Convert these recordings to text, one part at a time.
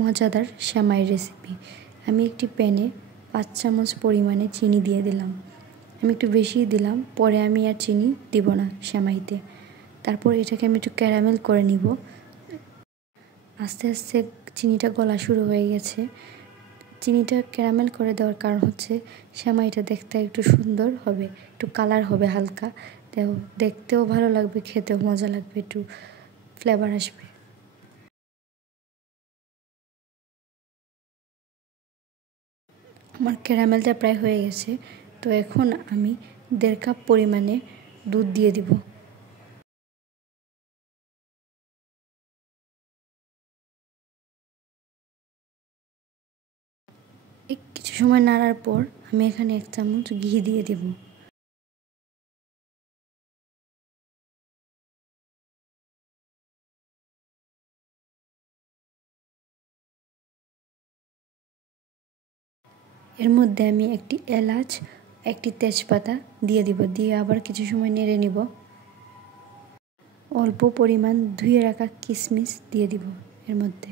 মজাদার সেমাই রেসিপি। আমি একটি প্যানে 5 চামচ পরিমাণে চিনি দিয়ে দিলাম। আমি একটু বেশিই দিলাম, পরে আমি আর চিনি দিব না সেমাইতে। তারপর এটাকে আমি একটু ক্যারামেল করে নিব। আস্তে আস্তে চিনিটা গলা শুরু হয়ে গেছে। চিনিটা ক্যারামেল করে দেওয়ার কারণ হচ্ছে সেমাইটা দেখতে একটু সুন্দর হবে, একটু কালার হবে হালকা, দেখতেও ভালো লাগবে, খেতেও মজা লাগবে, একটু ফ্লেভার আসবে। আমার ক্যারামেলটা প্রায় হয়ে গেছে, তো এখন আমি 1.5 কাপ পরিমাণে দুধ দিয়ে দিব। কিছু সময় নাড়ার পর আমি এখানে 1 চামচ ঘি দিয়ে দেব। এর মধ্যে আমি একটি এলাচ, একটি তেজপাতা দিয়ে দিব, দিয়ে আবার কিছু সময় নেড়ে নিব। অল্প পরিমাণ ধুয়ে রাখা কিশমিশ দিয়ে দিব এর মধ্যে।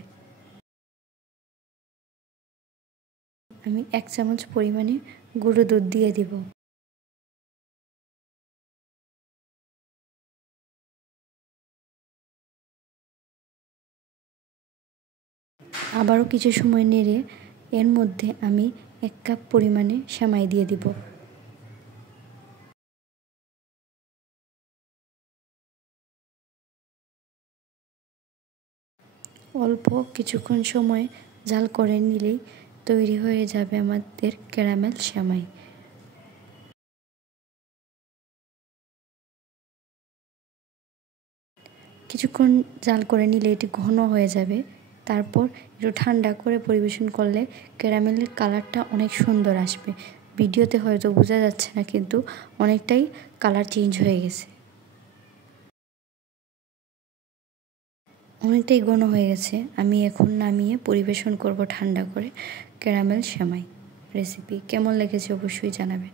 আমি 1 চামচ পরিমাণে গুঁড়ো দুধ দিয়ে দিব। আবারও কিছু সময় নেড়ে এর মধ্যে আমি 1 কাপ পরিমাণে সেমাই দিয়ে দিব। অল্প কিছুক্ষণ সময় জাল করে নিলেই তৈরি হয়ে যাবে আমাদের ক্যারামেল সেমাই। কিছুক্ষণ জাল করে নিলে এটি ঘন হয়ে যাবে। তারপর একটু ঠান্ডা করে পরিবেশন করলে ক্যারামেলের কালারটা অনেক সুন্দর আসবে। ভিডিওতে হয়তো বোঝা যাচ্ছে না, কিন্তু অনেকটাই কালার চেঞ্জ হয়ে গেছে, অনেকটাই ঘন হয়ে গেছে। আমি এখন নামিয়ে পরিবেশন করব ঠান্ডা করে ক্যারামেল সেমাই রেসিপি। কেমন লেগেছে অবশ্যই জানাবেন।